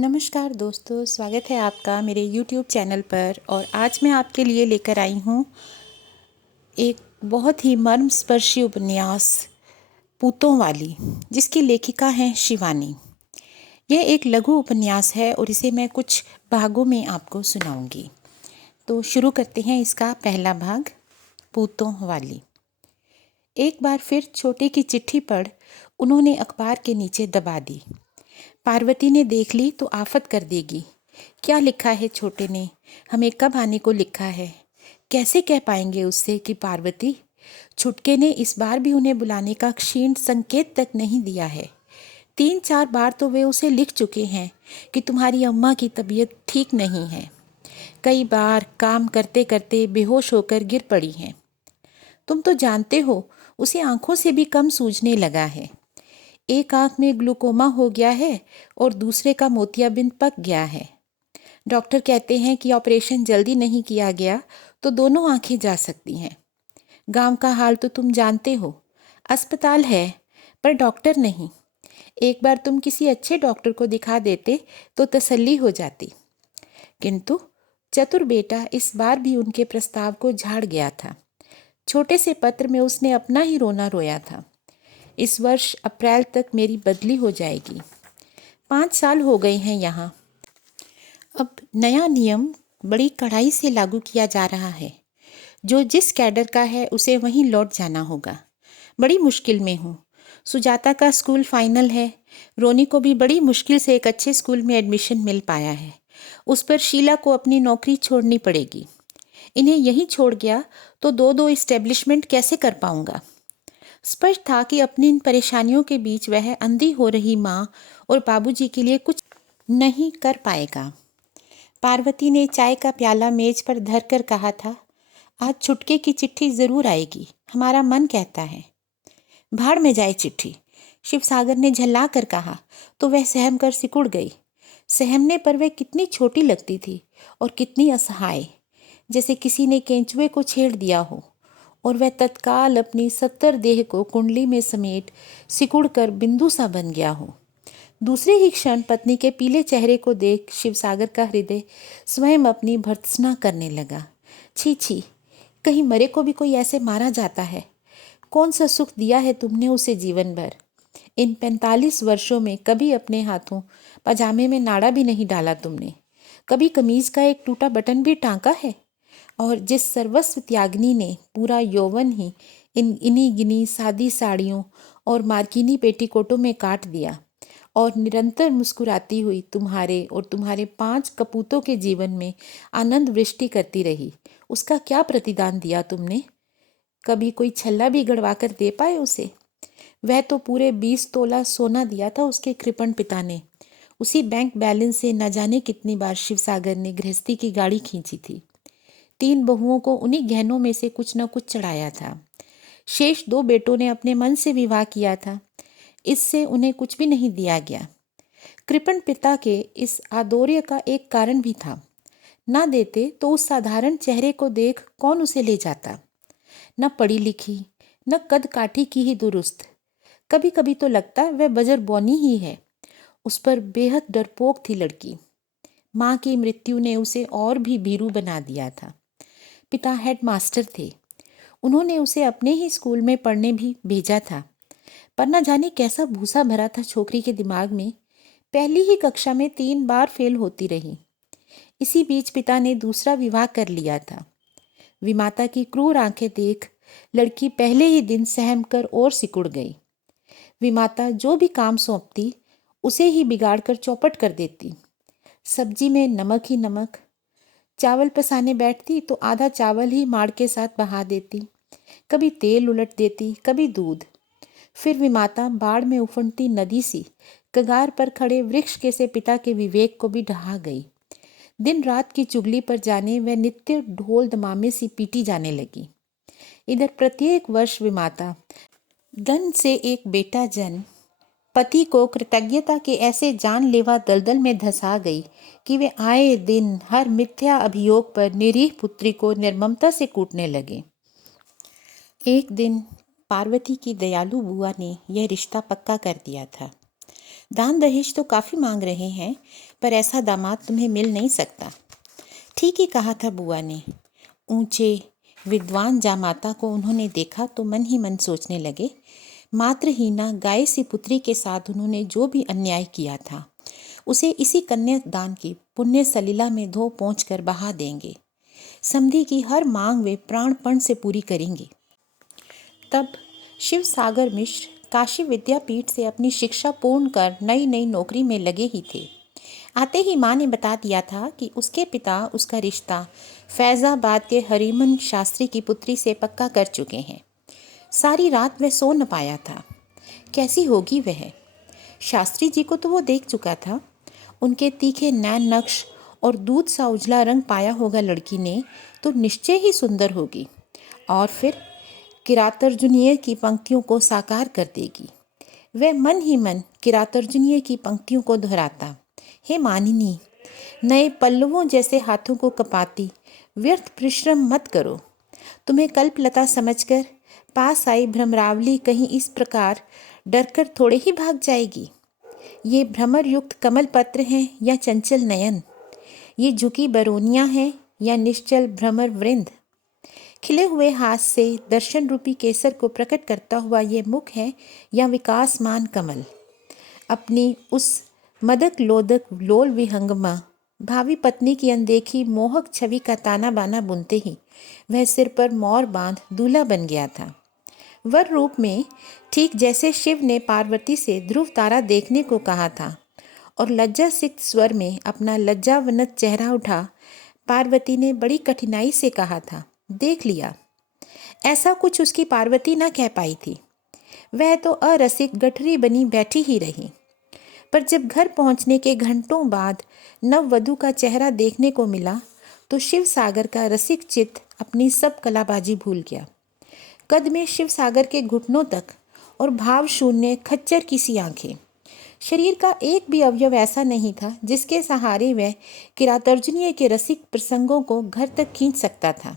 नमस्कार दोस्तों, स्वागत है आपका मेरे YouTube चैनल पर। और आज मैं आपके लिए लेकर आई हूँ एक बहुत ही मर्मस्पर्शी उपन्यास पूतों वाली, जिसकी लेखिका हैं शिवानी। यह एक लघु उपन्यास है और इसे मैं कुछ भागों में आपको सुनाऊंगी। तो शुरू करते हैं इसका पहला भाग, पूतों वाली। एक बार फिर छोटे की चिट्ठी पढ़ उन्होंने अखबार के नीचे दबा दी। पार्वती ने देख ली तो आफत कर देगी। क्या लिखा है छोटे ने, हमें कब आने को लिखा है? कैसे कह पाएंगे उससे कि पार्वती? छुटके ने इस बार भी उन्हें बुलाने का क्षीण संकेत तक नहीं दिया है। 3-4 बार तो वे उसे लिख चुके हैं कि तुम्हारी अम्मा की तबीयत ठीक नहीं है। कई बार काम करते करते बेहोश होकर गिर पड़ी हैं। तुम तो जानते हो उसे आंखों से भी कम सूझने लगा है। एक आंख में ग्लूकोमा हो गया है और दूसरे का मोतियाबिंद पक गया है। डॉक्टर कहते हैं कि ऑपरेशन जल्दी नहीं किया गया तो दोनों आंखें जा सकती हैं। गांव का हाल तो तुम जानते हो, अस्पताल है पर डॉक्टर नहीं। एक बार तुम किसी अच्छे डॉक्टर को दिखा देते तो तसल्ली हो जाती। किंतु चतुर बेटा इस बार भी उनके प्रस्ताव को झाड़ गया था। छोटे से पत्र में उसने अपना ही रोना रोया था। इस वर्ष अप्रैल तक मेरी बदली हो जाएगी। 5 साल हो गए हैं यहाँ। अब नया नियम बड़ी कड़ाई से लागू किया जा रहा है। जो जिस कैडर का है उसे वहीं लौट जाना होगा। बड़ी मुश्किल में हूँ। सुजाता का स्कूल फाइनल है। रोनी को भी बड़ी मुश्किल से एक अच्छे स्कूल में एडमिशन मिल पाया है। उस पर शीला को अपनी नौकरी छोड़नी पड़ेगी। इन्हें यहीं छोड़ गया तो दो इस्टेब्लिशमेंट कैसे कर पाऊंगा? स्पष्ट था कि अपनी इन परेशानियों के बीच वह अंधी हो रही माँ और बाबूजी के लिए कुछ नहीं कर पाएगा। पार्वती ने चाय का प्याला मेज पर धर कर कहा था, आज छुटके की चिट्ठी जरूर आएगी, हमारा मन कहता है। भाड़ में जाए चिट्ठी, शिवसागर ने झल्ला कर कहा तो वह सहम कर सिकुड़ गई। सहमने पर वह कितनी छोटी लगती थी और कितनी असहाय, जैसे किसी ने केंचुए को छेड़ दिया हो। और वह तत्काल अपनी 70 देह को कुंडली में समेट सिकुड़ कर बिंदु सा बन गया हो। दूसरे ही क्षण पत्नी के पीले चेहरे को देख शिवसागर का हृदय स्वयं अपनी भर्त्सना करने लगा। छी छी, कहीं मरे को भी कोई ऐसे मारा जाता है? कौन सा सुख दिया है तुमने उसे जीवन भर? इन 45 वर्षों में कभी अपने हाथों पजामे में नाड़ा भी नहीं डाला तुमने। कभी कमीज का एक टूटा बटन भी टांका है? और जिस सर्वस्व त्यागनी ने पूरा यौवन ही इन्हीं गिनी सादी साड़ियों और मार्किनी पेटीकोटों में काट दिया और निरंतर मुस्कुराती हुई तुम्हारे और तुम्हारे 5 कपूतों के जीवन में आनंद वृष्टि करती रही, उसका क्या प्रतिदान दिया तुमने? कभी कोई छल्ला भी गड़वा कर दे पाए उसे? वह तो पूरे 20 तोला सोना दिया था उसके कृपण पिता ने। उसी बैंक बैलेंस से न जाने कितनी बार शिवसागर ने गृहस्थी की गाड़ी खींची थी। 3 बहुओं को उन्हीं गहनों में से कुछ न कुछ चढ़ाया था। शेष 2 बेटों ने अपने मन से विवाह किया था। इससे उन्हें कुछ भी नहीं दिया गया। कृपण पिता के इस आदौर्य का एक कारण भी था। ना देते तो उस साधारण चेहरे को देख कौन उसे ले जाता? न पढ़ी लिखी, न कद काठी की ही दुरुस्त। कभी कभी तो लगता वह बजर बौनी ही है। उस पर बेहद डरपोक थी लड़की। माँ की मृत्यु ने उसे और भी भीरू बना दिया था। पिता हेडमास्टर थे। उन्होंने उसे अपने ही स्कूल में पढ़ने भी भेजा था, पर न जाने कैसा भूसा भरा था छोकरी के दिमाग में। पहली ही कक्षा में 3 बार फेल होती रही। इसी बीच पिता ने दूसरा विवाह कर लिया था। विमाता की क्रूर आंखें देख लड़की पहले ही दिन सहम कर और सिकुड़ गई। विमाता जो भी काम सौंपती उसे ही बिगाड़ कर चौपट कर देती। सब्जी में नमक ही नमक। चावल पसाने बैठती तो आधा चावल ही माड़ के साथ बहा देती। कभी तेल उलट देती, कभी दूध। फिर विमाता बाढ़ में उफंडती नदी सी कगार पर खड़े वृक्ष के से पिता के विवेक को भी ढहा गई। दिन रात की चुगली पर जाने वह नित्य ढोल दमामे सी पीटी जाने लगी। इधर प्रत्येक वर्ष विमाता धन से एक बेटा जन पति को कृतज्ञता के ऐसे जानलेवा दलदल में धंसा गई कि वे आए दिन हर मिथ्या अभियोग पर निरीह पुत्री को निर्ममता से कूटने लगे। एक दिन पार्वती की दयालु बुआ ने यह रिश्ता पक्का कर दिया था। दान दहेज तो काफ़ी मांग रहे हैं, पर ऐसा दामाद तुम्हें मिल नहीं सकता। ठीक ही कहा था बुआ ने। ऊंचे विद्वान जामाता को उन्होंने देखा तो मन ही मन सोचने लगे, मातृहीना गाय सी पुत्री के साथ उन्होंने जो भी अन्याय किया था उसे इसी कन्यादान की पुण्य सलीला में धो पोंछ कर बहा देंगे। समधी की हर मांग वे प्राणपण से पूरी करेंगे। तब शिव सागर मिश्र काशी विद्यापीठ से अपनी शिक्षा पूर्ण कर नई नई नौकरी में लगे ही थे। आते ही माँ ने बता दिया था कि उसके पिता उसका रिश्ता फैज़ाबाद के हरिमन शास्त्री की पुत्री से पक्का कर चुके हैं। सारी रात वह सो न पाया था। कैसी होगी वह? शास्त्री जी को तो वो देख चुका था। उनके तीखे नैन नक्श और दूध सा उजला रंग पाया होगा लड़की ने तो निश्चय ही सुंदर होगी, और फिर किरातार्जुनीय की पंक्तियों को साकार कर देगी। वह मन ही मन किरातार्जुनीय की पंक्तियों को दोहराता, हे मानिनी, नए पल्लवों जैसे हाथों को कपाती, व्यर्थ परिश्रम मत करो। तुम्हें कल्पलता समझकर पास आई भ्रमरावली कहीं इस प्रकार डरकर थोड़े ही भाग जाएगी। ये भ्रमर युक्त कमल पत्र हैं या चंचल नयन? ये झुकी बरोनियां हैं या निश्चल भ्रमर वृंद? खिले हुए हाथ से दर्शन रूपी केसर को प्रकट करता हुआ ये मुख है या विकासमान कमल? अपनी उस मदक लोदक लोल विहंगमा भावी पत्नी की अनदेखी मोहक छवि का ताना बाना बुनते ही वह सिर पर मोर बांध दूल्हा बन गया था। वर रूप में ठीक जैसे शिव ने पार्वती से ध्रुव तारा देखने को कहा था और लज्जासिक्त स्वर में अपना लज्जावनत चेहरा उठा पार्वती ने बड़ी कठिनाई से कहा था, देख लिया। ऐसा कुछ उसकी पार्वती न कह पाई थी। वह तो अरसिक गठरी बनी बैठी ही रही। पर जब घर पहुंचने के घंटों बाद नववधू का चेहरा देखने को मिला तो शिव सागर का रसिक चित्त अपनी सब कलाबाजी भूल गया। कद में शिव सागर के घुटनों तक और भाव शून्य खच्चर की सी आंखें। शरीर का एक भी अवयव ऐसा नहीं था जिसके सहारे वह किरातार्जुनीय के रसिक प्रसंगों को घर तक खींच सकता था।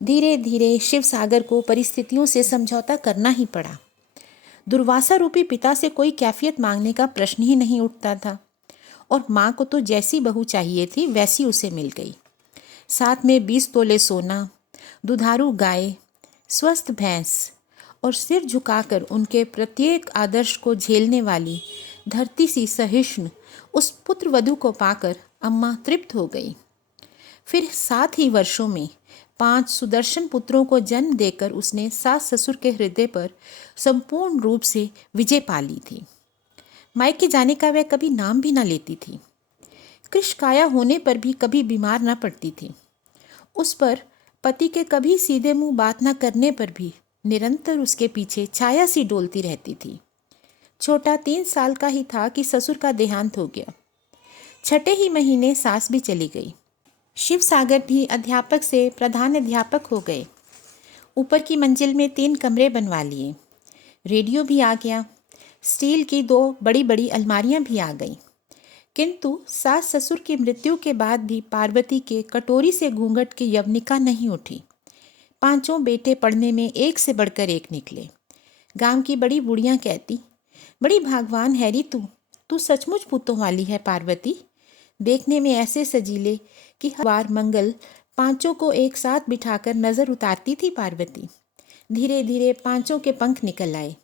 धीरे धीरे शिव सागर को परिस्थितियों से समझौता करना ही पड़ा। दुर्वासा रूपी पिता से कोई कैफियत मांगने का प्रश्न ही नहीं उठता था, और माँ को तो जैसी बहू चाहिए थी वैसी उसे मिल गई। साथ में 20 तोले सोना, दुधारू गाय, स्वस्थ भैंस और सिर झुकाकर उनके प्रत्येक आदर्श को झेलने वाली धरती सी सहिष्णु उस पुत्र वधू को पाकर अम्मा तृप्त हो गई। फिर 7 ही वर्षों में 5 सुदर्शन पुत्रों को जन्म देकर उसने सास ससुर के हृदय पर संपूर्ण रूप से विजय पा ली थी। मायके जाने का वह कभी नाम भी न लेती थी। कृशकाया होने पर भी कभी बीमार न पड़ती थी। उस पर पति के कभी सीधे मुंह बात न करने पर भी निरंतर उसके पीछे छाया सी डोलती रहती थी। छोटा 3 साल का ही था कि ससुर का देहांत हो गया। 6 ही महीने सास भी चली गई। शिव सागर भी अध्यापक से प्रधान अध्यापक हो गए। ऊपर की मंजिल में 3 कमरे बनवा लिए। रेडियो भी आ गया। स्टील की 2 बड़ी बड़ी अलमारियां भी आ गईं। किंतु सास ससुर की मृत्यु के बाद भी पार्वती के कटोरी से घूंघट की यवनिका नहीं उठी। 5 बेटे पढ़ने में एक से बढ़कर एक निकले। गांव की बड़ी बुढ़ियां कहती, बड़ी भागवान है री तू सचमुच पूतों वाली है पार्वती। देखने में ऐसे सजीले कि हर बार मंगल 5 को एक साथ बिठाकर नजर उतारती थी पार्वती। धीरे धीरे 5 के पंख निकल आए।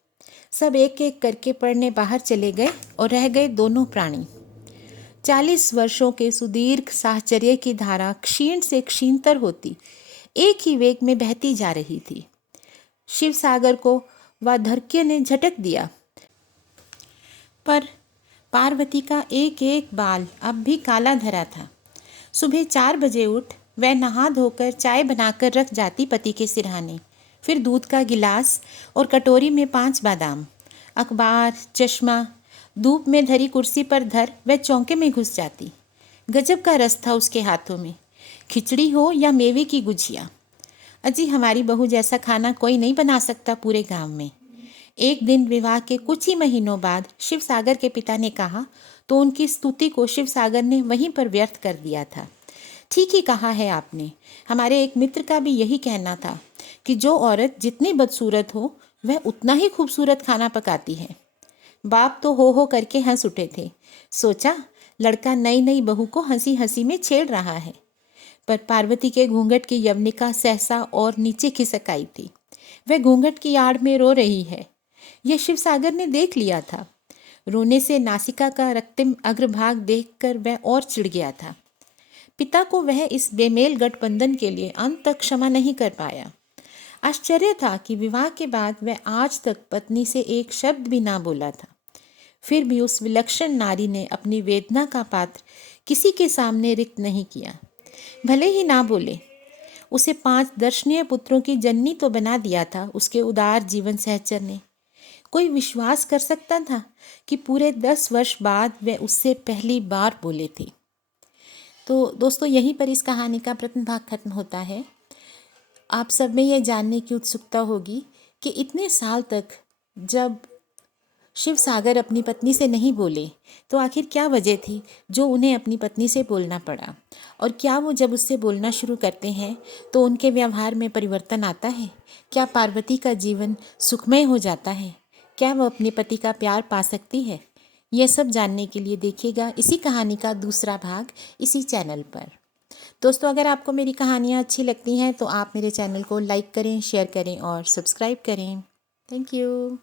सब एक एक करके पढ़ने बाहर चले गए और रह गए दोनों प्राणी। 40 वर्षों के सुदीर्घ साहचर्य की धारा क्षीण से क्षीणतर होती एक ही वेग में बहती जा रही थी। शिव सागर को वार्धक्य ने झटक दिया, पर पार्वती का एक एक बाल अब भी काला धरा था। सुबह 4 बजे उठ वह नहा धोकर चाय बनाकर रख जाती पति के सिरहाने। फिर दूध का गिलास और कटोरी में 5 बादाम, अखबार, चश्मा धूप में धरी कुर्सी पर धर वह चौंके में घुस जाती। गजब का रस था उसके हाथों में, खिचड़ी हो या मेवे की गुजिया। अजी हमारी बहू जैसा खाना कोई नहीं बना सकता पूरे गांव में। एक दिन विवाह के कुछ ही महीनों बाद शिव सागर के पिता ने कहा तो उनकी स्तुति को शिव सागर ने वहीं पर व्यर्थ कर दिया था। ठीक ही कहा है आपने। हमारे एक मित्र का भी यही कहना था कि जो औरत जितनी बदसूरत हो वह उतना ही खूबसूरत खाना पकाती है। बाप तो हो करके हंस उठे थे। सोचा लड़का नई नई बहू को हंसी हंसी में छेड़ रहा है, पर पार्वती के घूंघट की यवनिका सहसा और नीचे खिसक आई थी। वह घूंघट की आड़ में रो रही है, यह शिवसागर ने देख लिया था। रोने से नासिका का रक्तिम अग्रभाग देखकर वह और चिढ़ गया था। पिता को वह इस बेमेल गठबंधन के लिए अंत तक क्षमा नहीं कर पाया। आश्चर्य था कि विवाह के बाद वह आज तक पत्नी से एक शब्द भी ना बोला था। फिर भी उस विलक्षण नारी ने अपनी वेदना का पात्र किसी के सामने रिक्त नहीं किया। भले ही ना बोले, उसे 5 दर्शनीय पुत्रों की जननी तो बना दिया था उसके उदार जीवन सहचर ने। कोई विश्वास कर सकता था कि पूरे 10 वर्ष बाद वह उससे पहली बार बोले थे। तो दोस्तों, यहीं पर इस कहानी का प्रथम भाग खत्म होता है। आप सब में यह जानने की उत्सुकता होगी कि इतने साल तक जब शिव सागर अपनी पत्नी से नहीं बोले तो आखिर क्या वजह थी जो उन्हें अपनी पत्नी से बोलना पड़ा, और क्या वो जब उससे बोलना शुरू करते हैं तो उनके व्यवहार में परिवर्तन आता है? क्या पार्वती का जीवन सुखमय हो जाता है? क्या वो अपने पति का प्यार पा सकती है? यह सब जानने के लिए देखिएगा इसी कहानी का दूसरा भाग इसी चैनल पर। दोस्तों, अगर आपको मेरी कहानियाँ अच्छी लगती हैं तो आप मेरे चैनल को लाइक करें, शेयर करें और सब्सक्राइब करें। Thank you.